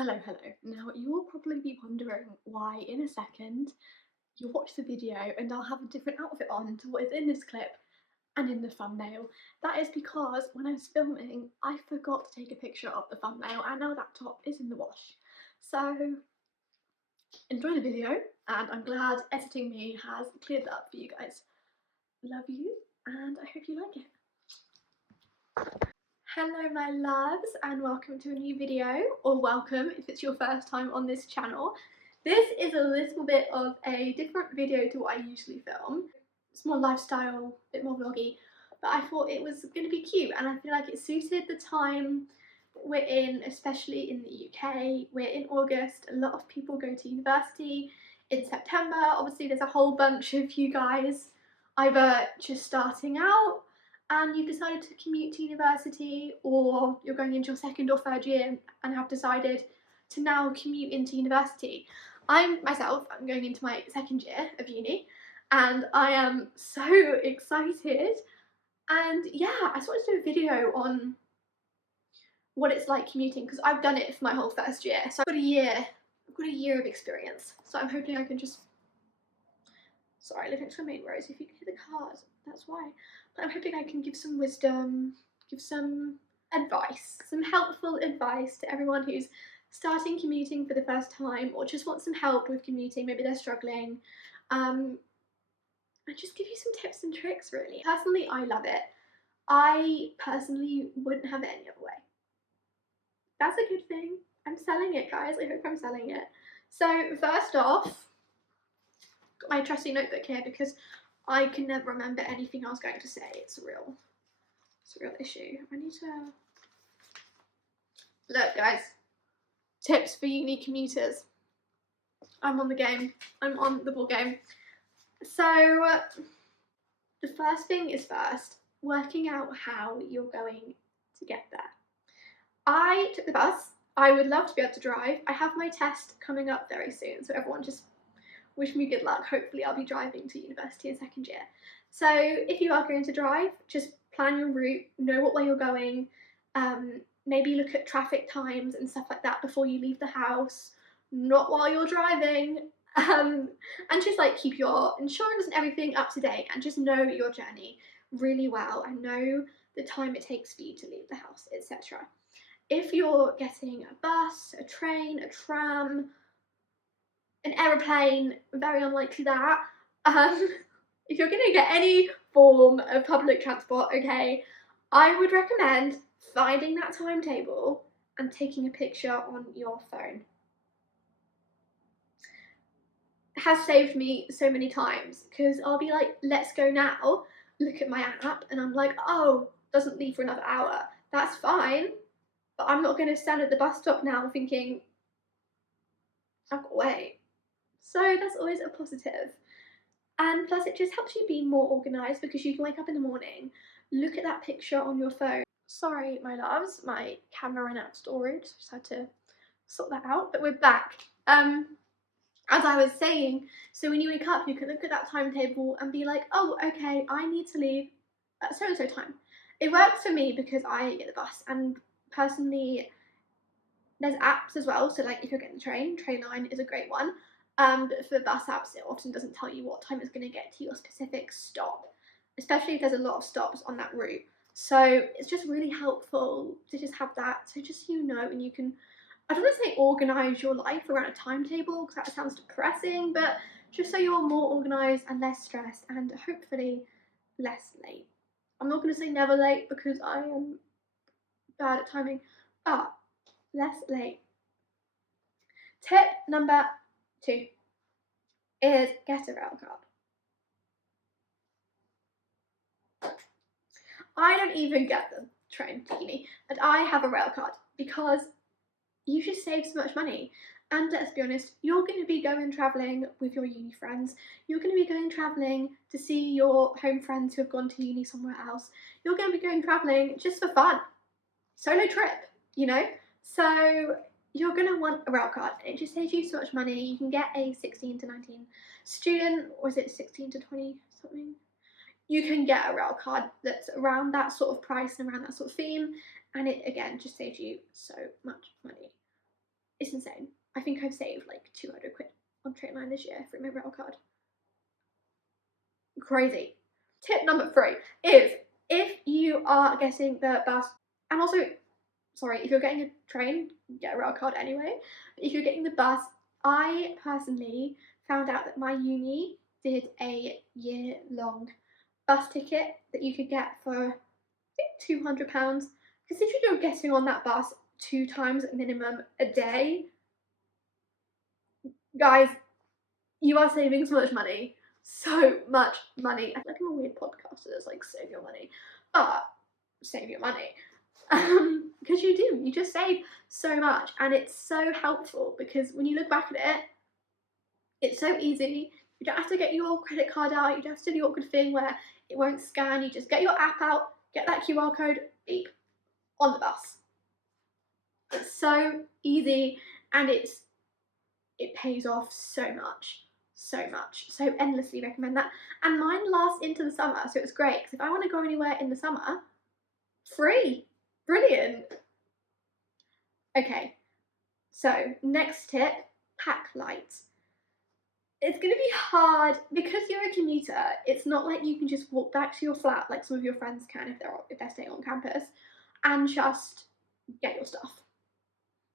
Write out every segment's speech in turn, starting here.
Hello. Now you'll probably be wondering why in a second you'll watch the video and I'll have a different outfit on to what is in this clip and in the thumbnail. That is because when I was filming I forgot to take a picture of the thumbnail and our laptop is in the wash. So enjoy the video and I'm glad editing me has cleared that up for you guys. Love you and I hope you like it. Hello my loves and welcome to a new video, or welcome if it's your first time on this channel. This is a little bit of a different video to what I usually film. It's more lifestyle, a bit more vloggy, but I thought it was going to be cute and I feel like it suited the time we're in, especially in the UK. We're in August, a lot of people go to university in September. Obviously there's a whole bunch of you guys either just starting out and you've decided to commute to university, or you're going into your second or third year and have decided to now commute into university. I'm going into my second year of uni and I am so excited, and yeah, I just wanted to do a video on what it's like commuting because I've done it for my whole first year, so I've got a year of experience, so I'm hoping I can just, sorry, I live next to a main road, so if you can hear the cars, that's why. But I'm hoping I can give some wisdom, give some advice, some helpful advice to everyone who's starting commuting for the first time or just wants some help with commuting, maybe they're struggling. And just give you some tips and tricks really. Personally, I love it. I personally wouldn't have it any other way. That's a good thing. I'm selling it, guys. I hope I'm selling it. So first off, got my trusty notebook here because I can never remember anything I was going to say. It's a real issue. I need to look, guys. Tips for uni commuters. I'm on the game. I'm on the ball game. So the first thing is first, working out how you're going to get there. I took the bus. I would love to be able to drive. I have my test coming up very soon, so everyone just wish me good luck. Hopefully I'll be driving to university in second year. So if you are going to drive, just plan your route, know what way you're going, maybe look at traffic times and stuff like that before you leave the house, not while you're driving, and just like keep your insurance and everything up to date and just know your journey really well and know the time it takes for you to leave the house, etc. If you're getting a bus, a train, a tram, an aeroplane, very unlikely that. If you're going to get any form of public transport, okay, I would recommend finding that timetable and taking a picture on your phone. It has saved me so many times because I'll be like, let's go now, look at my app, and I'm like, oh, doesn't leave for another hour. That's fine, but I'm not going to stand at the bus stop now thinking, I've got to wait. So that's always a positive. And plus it just helps you be more organised because you can wake up in the morning, look at that picture on your phone. Sorry, my loves, my camera ran out of storage, just had to sort that out, but we're back. As I was saying, so when you wake up, you can look at that timetable and be like, oh, okay, I need to leave at so-and-so time. It works for me because I get the bus, and personally, there's apps as well, so like if you're getting the train, Trainline is a great one. But for the bus apps, it often doesn't tell you what time it's going to get to your specific stop, especially if there's a lot of stops on that route. So it's just really helpful to just have that, so just so you know, and you can, I don't want to say organise your life around a timetable because that sounds depressing, but just so you're more organised and less stressed and hopefully less late. I'm not going to say never late because I am bad at timing, but less late. Tip number 2 is get a rail card. I don't even get the train to uni, and I have a rail card because you just save so much money. And let's be honest, you're going to be going travelling with your uni friends. You're going to be going travelling to see your home friends who have gone to uni somewhere else. You're going to be going travelling just for fun. Solo trip, you know? So you're going to want a rail card. It just saves you so much money. You can get a 16 to 19 student, or is it 16 to 20 something? You can get a rail card that's around that sort of price and around that sort of theme, and it again just saves you so much money. It's insane. I think I've saved like 200 quid on Trainline this year for my rail card. Crazy. Tip number 3 is if you are getting the bus, and also, sorry, if you're getting a train, get a rail card anyway. But if you're getting the bus, I personally found out that my uni did a year-long bus ticket that you could get for, I think, £200. Considering you're getting on that bus 2 times minimum a day, guys, you are saving so much money. So much money. I feel like I'm a weird podcaster that's like, save your money. But save your money. Because you do. You just save so much. And it's so helpful because when you look back at it, it's so easy. You don't have to get your credit card out. You don't have to do the awkward thing where it won't scan. You just get your app out, get that QR code, beep, on the bus. It's so easy and it pays off so much. So much. So endlessly recommend that. And mine lasts into the summer, so it's great because if I want to go anywhere in the summer, free. Brilliant. Okay, so next tip, pack light. It's going to be hard because you're a commuter. It's not like you can just walk back to your flat like some of your friends can if they're staying on campus and just get your stuff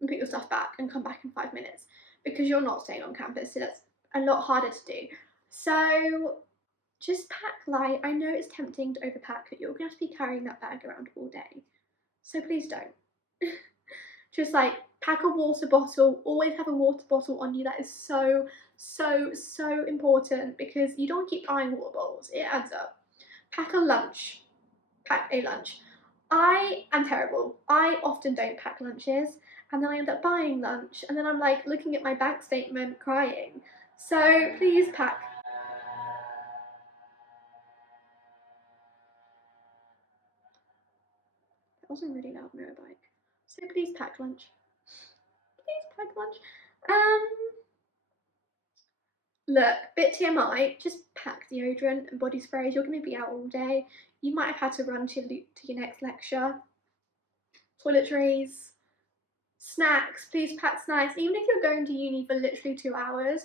and put your stuff back and come back in 5 minutes because you're not staying on campus, so that's a lot harder to do. So just pack light. I know it's tempting to overpack, but you're going to have to be carrying that bag around all day. So please don't. Just like pack a water bottle. Always have a water bottle on you. That is so, so, so important because you don't keep buying water bottles. It adds up. Pack a lunch. Pack a lunch. I am terrible. I often don't pack lunches and then I end up buying lunch and then I'm like looking at my bank statement crying. So please pack. That was a really loud motorbike. So please pack lunch. Please pack lunch. Look, bit TMI, just pack deodorant and body sprays. You're going to be out all day. You might have had to run to your next lecture. Toiletries, snacks, please pack snacks. Even if you're going to uni for literally 2 hours,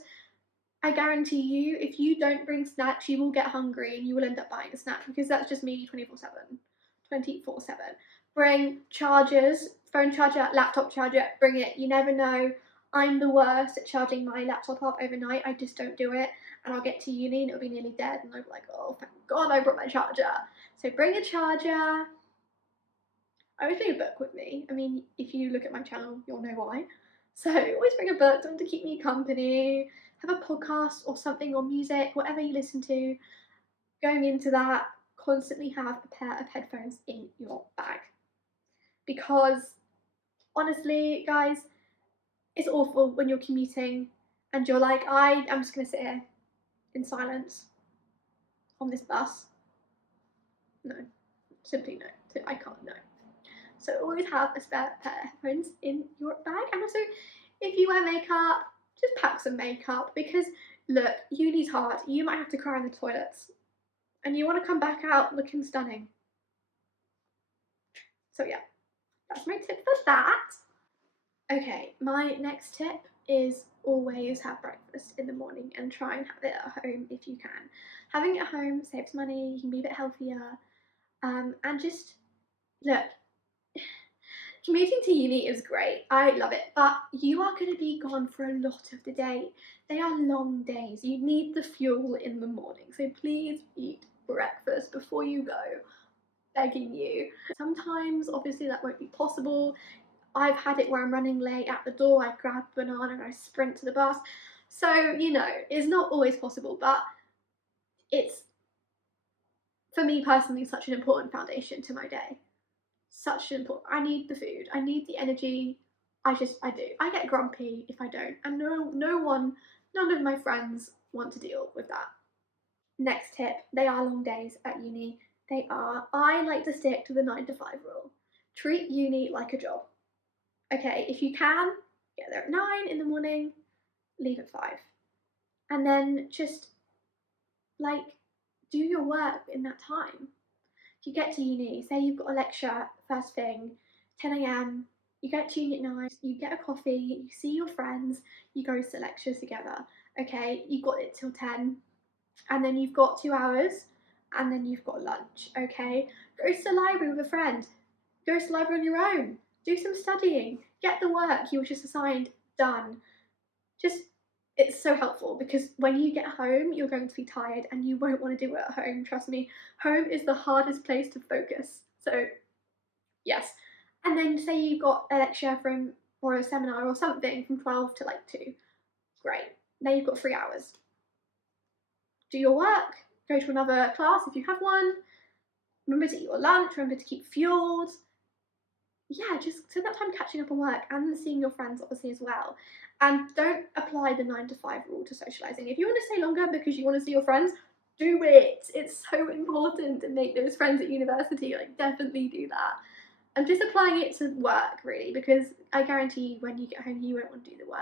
I guarantee you, if you don't bring snacks, you will get hungry and you will end up buying a snack because that's just me 24/7. 24/7. Bring chargers, phone charger, laptop charger, bring it. You never know. I'm the worst at charging my laptop up overnight. I just don't do it. And I'll get to uni and it'll be nearly dead. And I'll be like, oh, thank God I brought my charger. So bring a charger. I always bring a book with me. I mean, if you look at my channel, you'll know why. So always bring a book, something to keep me company. Have a podcast or something or music, whatever you listen to. Going into that, constantly have a pair of headphones in your bag. Because honestly, guys, it's awful when you're commuting and you're like, I'm just going to sit here in silence on this bus. No, simply no. I can't, no. So always have a spare pair of headphones in your bag. And also, if you wear makeup, just pack some makeup because, look, uni's hard. You might have to cry in the toilets and you want to come back out looking stunning. So yeah, that's my tip for that. Okay, my next tip is always have breakfast in the morning and try and have it at home if you can. Having it at home saves money, you can be a bit healthier, and just, look, commuting to uni is great, I love it, but you are going to be gone for a lot of the day. They are long days, you need the fuel in the morning, so please eat breakfast before you go, begging you. Sometimes, obviously, that won't be possible. I've had it where I'm running late at the door, I grab a banana and I sprint to the bus. So, you know, it's not always possible, but it's, for me personally, such an important foundation to my day. Such an important, I need the food, I need the energy, I do. I get grumpy if I don't, and none of my friends want to deal with that. Next tip, they are long days at uni. They are. I like to stick to the 9 to 5 rule. Treat uni like a job. Okay, if you can, get there at 9 in the morning, leave at 5. And then just, like, do your work in that time. If you get to uni, say you've got a lecture first thing, 10 a.m, You get to uni at 9, you get a coffee, you see your friends, you go to lectures together. Okay, you've got it till 10, and then you've got 2 hours, and then you've got lunch. Okay, go to the library with a friend, go to the library on your own, do some studying, get the work you were just assigned done. Just, it's so helpful because when you get home, you're going to be tired and you won't want to do it at home. Trust me, home is the hardest place to focus. So, yes. And then say you got a lecture from or a seminar or something from 12 to like 2. Great. Now you've got 3 hours. Do your work, go to another class if you have one. Remember to eat your lunch, remember to keep fueled. Yeah, just spend that time catching up on work and seeing your friends obviously as well. And don't apply the 9 to 5 rule to socializing. If you want to stay longer because you want to see your friends, do it. It's so important to make those friends at university. Like, definitely do that. I'm just applying it to work really because I guarantee when you get home you won't want to do the work.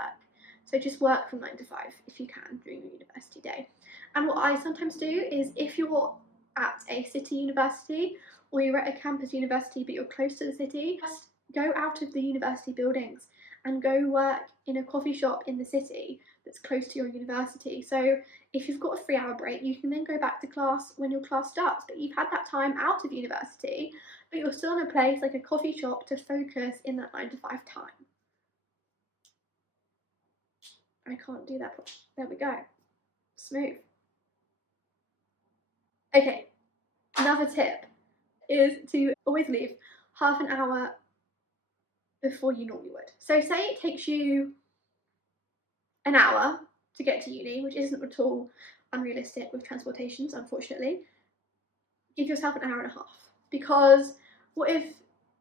So just work from 9 to 5 if you can during your university day. And what I sometimes do is if you're at a city university or you're at a campus university but you're close to the city, just go out of the university buildings and go work in a coffee shop in the city that's close to your university. So if you've got a 3 hour break, you can then go back to class when your class starts, but you've had that time out of university, but you're still in a place like a coffee shop to focus in that 9 to 5 time. I can't do that properly. There we go. Smooth. Okay, another tip is to always leave half an hour before you normally would. So say it takes you an hour to get to uni, which isn't at all unrealistic with transportations, unfortunately. Give yourself an hour and a half, because what if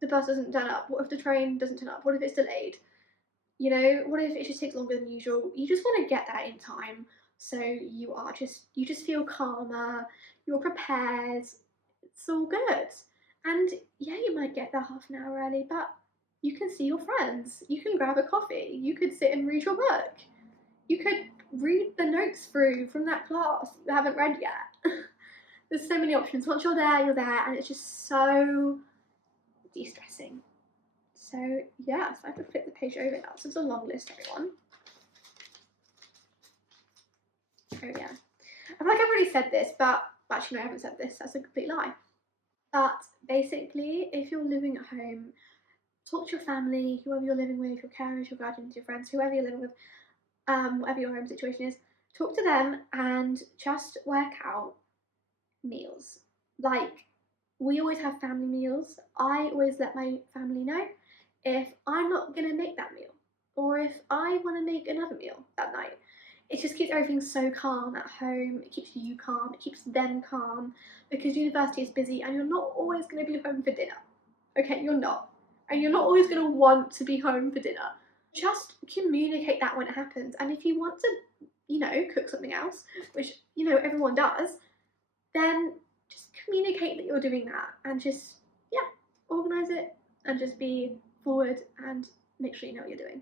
the bus doesn't turn up? What if the train doesn't turn up? What if it's delayed? You know, what if it just takes longer than usual? You just want to get that in time, so you just feel calmer, you're prepared, it's all good. And yeah, you might get there half an hour early, but you can see your friends, you can grab a coffee, you could sit and read your book, you could read the notes through from that class you haven't read yet. There's so many options. Once you're there, and it's just so de-stressing. So yeah, so I have to flip the page over now. So it's a long list, everyone. Oh yeah. I feel like I've already said this, but actually no, I haven't said this. That's a complete lie. But basically, if you're living at home, talk to your family, whoever you're living with, your carers, your guardians, your friends, whoever you're living with, whatever your home situation is, talk to them and just work out meals. Like, we always have family meals. I always let my family know if I'm not gonna make that meal or if I want to make another meal that night. It just keeps everything so calm at home. It keeps you calm, it keeps them calm, because university is busy and you're not always going to be home for dinner. Okay, you're not. And you're not always going to want to be home for dinner. Just communicate that when it happens. And if you want to, cook something else, which, everyone does, then just communicate that you're doing that and just, organise it and just be forward and make sure you know what you're doing.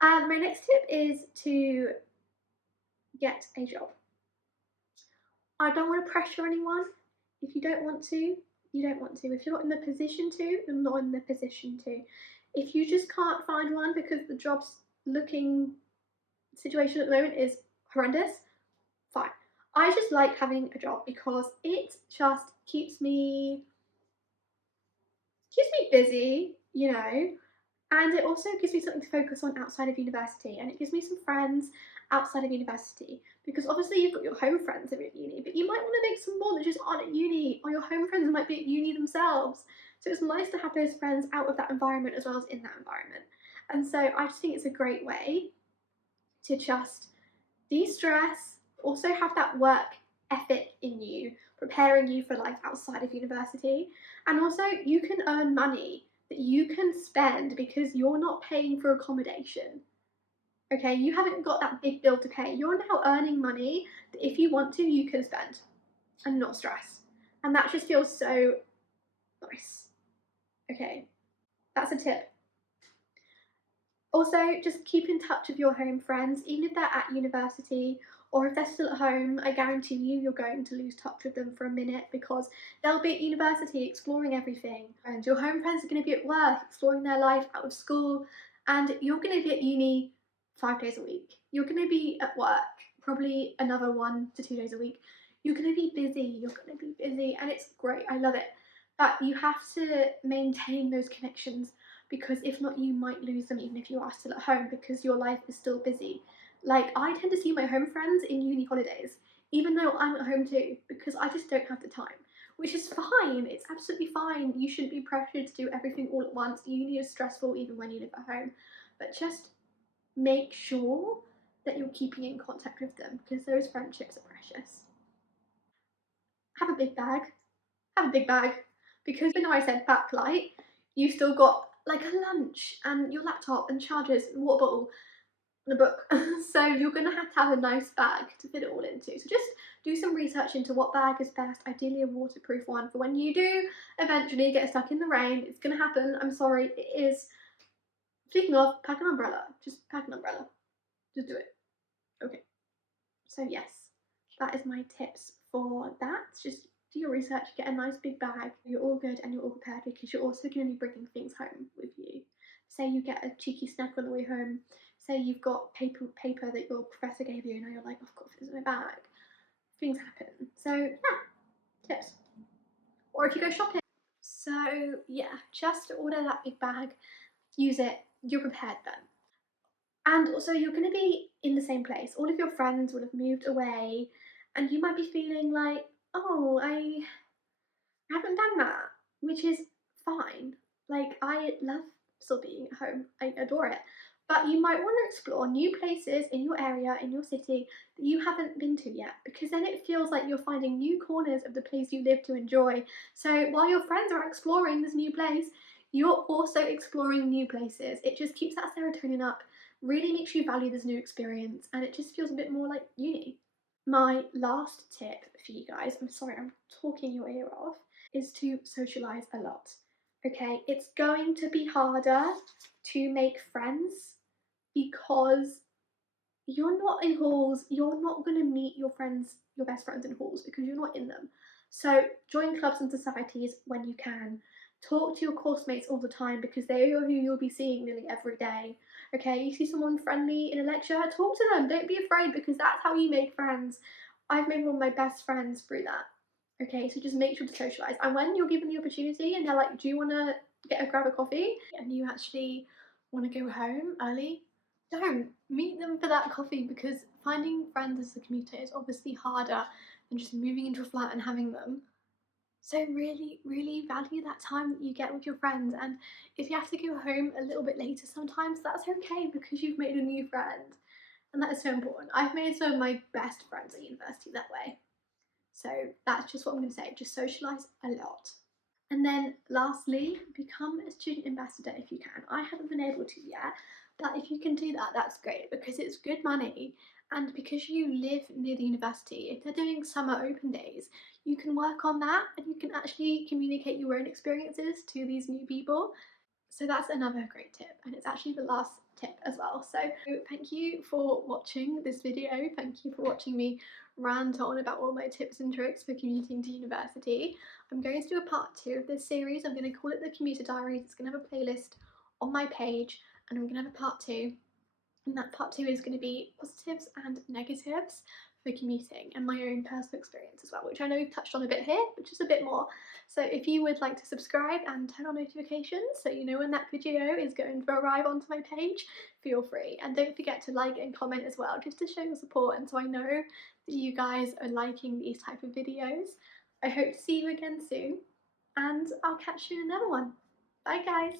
My next tip is to get a job. I don't want to pressure anyone. If you don't want to, you don't want to. If you're not in the position to, you're not in the position to. If you just can't find one because the job's looking situation at the moment is horrendous, fine. I just like having a job because it just keeps me busy, and it also gives me something to focus on outside of university, and it gives me some friends outside of university, because obviously you've got your home friends at uni, but you might want to make some more that just aren't at uni, or your home friends might be at uni themselves. So it's nice to have those friends out of that environment as well as in that environment. And so I just think it's a great way to just de-stress, also have that work ethic in you, preparing you for life outside of university. And also you can earn money that you can spend because you're not paying for accommodation. Okay, you haven't got that big bill to pay. You're now earning money that if you want to, you can spend and not stress. And that just feels so nice. Okay, that's a tip. Also, just keep in touch with your home friends, even if they're at university or if they're still at home, I guarantee you're going to lose touch with them for a minute because they'll be at university exploring everything, and your home friends are going to be at work exploring their life out of school, and you're going to be at uni 5 days a week. You're going to be at work probably another 1 to 2 days a week. You're going to be busy. You're going to be busy, and it's great. I love it. But you have to maintain those connections because if not, you might lose them even if you are still at home because your life is still busy. Like, I tend to see my home friends in uni holidays, even though I'm at home too, because I just don't have the time, which is fine. It's absolutely fine. You shouldn't be pressured to do everything all at once. Uni is stressful even when you live at home, but just make sure that you're keeping in contact with them because those friendships are precious. Have a big bag. Have a big bag because even though I said backlight, you still got like a lunch and your laptop and chargers and water bottle and a book. So you're gonna have to have a nice bag to fit it all into. So just do some research into what bag is best, ideally a waterproof one for when you do eventually get stuck in the rain. It's gonna happen, I'm sorry, it is. Speaking of, pack an umbrella. Just pack an umbrella. Just do it. Okay. So yes, that is my tips for that. Just do your research, get a nice big bag. You're all good and you're all prepared because you're also going to be bringing things home with you. Say you get a cheeky snack on the way home. Say you've got paper that your professor gave you and now you're like, oh, I've got this in my bag. Things happen. So yeah, tips. Or if you go shopping. So yeah, just order that big bag, use it, you're prepared then. And also, you're going to be in the same place. All of your friends will have moved away, and you might be feeling like, oh, I haven't done that, which is fine. Like, I love still being at home, I adore it. But you might want to explore new places in your area, in your city, that you haven't been to yet, because then it feels like you're finding new corners of the place you live to enjoy. So while your friends are exploring this new place, you're also exploring new places. It just keeps that serotonin up, really makes you value this new experience, and it just feels a bit more like uni. My last tip for you guys, I'm sorry, I'm talking your ear off, is to socialise a lot. Okay, it's going to be harder to make friends because you're not in halls, you're not going to meet your friends, your best friends in halls because you're not in them. So join clubs and societies when you can. Talk to your course mates all the time because they are who you'll be seeing nearly every day. Okay, you see someone friendly in a lecture, talk to them. Don't be afraid because that's how you make friends. I've made one of my best friends through that. Okay, so just make sure to socialise. And when you're given the opportunity and they're like, do you want to grab a coffee? And you actually want to go home early, don't meet them for that coffee because finding friends as a commuter is obviously harder than just moving into a flat and having them. So really, really value that time that you get with your friends. And if you have to go home a little bit later sometimes, that's okay because you've made a new friend. And that is so important. I've made some of my best friends at university that way. So that's just what I'm going to say. Just socialise a lot. And then lastly, become a student ambassador if you can. I haven't been able to yet, but if you can do that, that's great because it's good money. And because you live near the university, if they're doing summer open days, you can work on that and you can actually communicate your own experiences to these new people. So that's another great tip, and it's actually the last tip as well. So thank you for watching this video. Thank you for watching me rant on about all my tips and tricks for commuting to university. I'm going to do a part 2 of this series. I'm going to call it the Commuter Diaries. It's going to have a playlist on my page, and I'm going to have a part 2. And that part 2 is going to be positives and negatives for commuting and my own personal experience as well, which I know we've touched on a bit here, but just a bit more. So if you would like to subscribe and turn on notifications so you know when that video is going to arrive onto my page, feel free. And don't forget to like and comment as well, just to show your support and so I know that you guys are liking these type of videos. I hope to see you again soon, and I'll catch you in another one. Bye guys!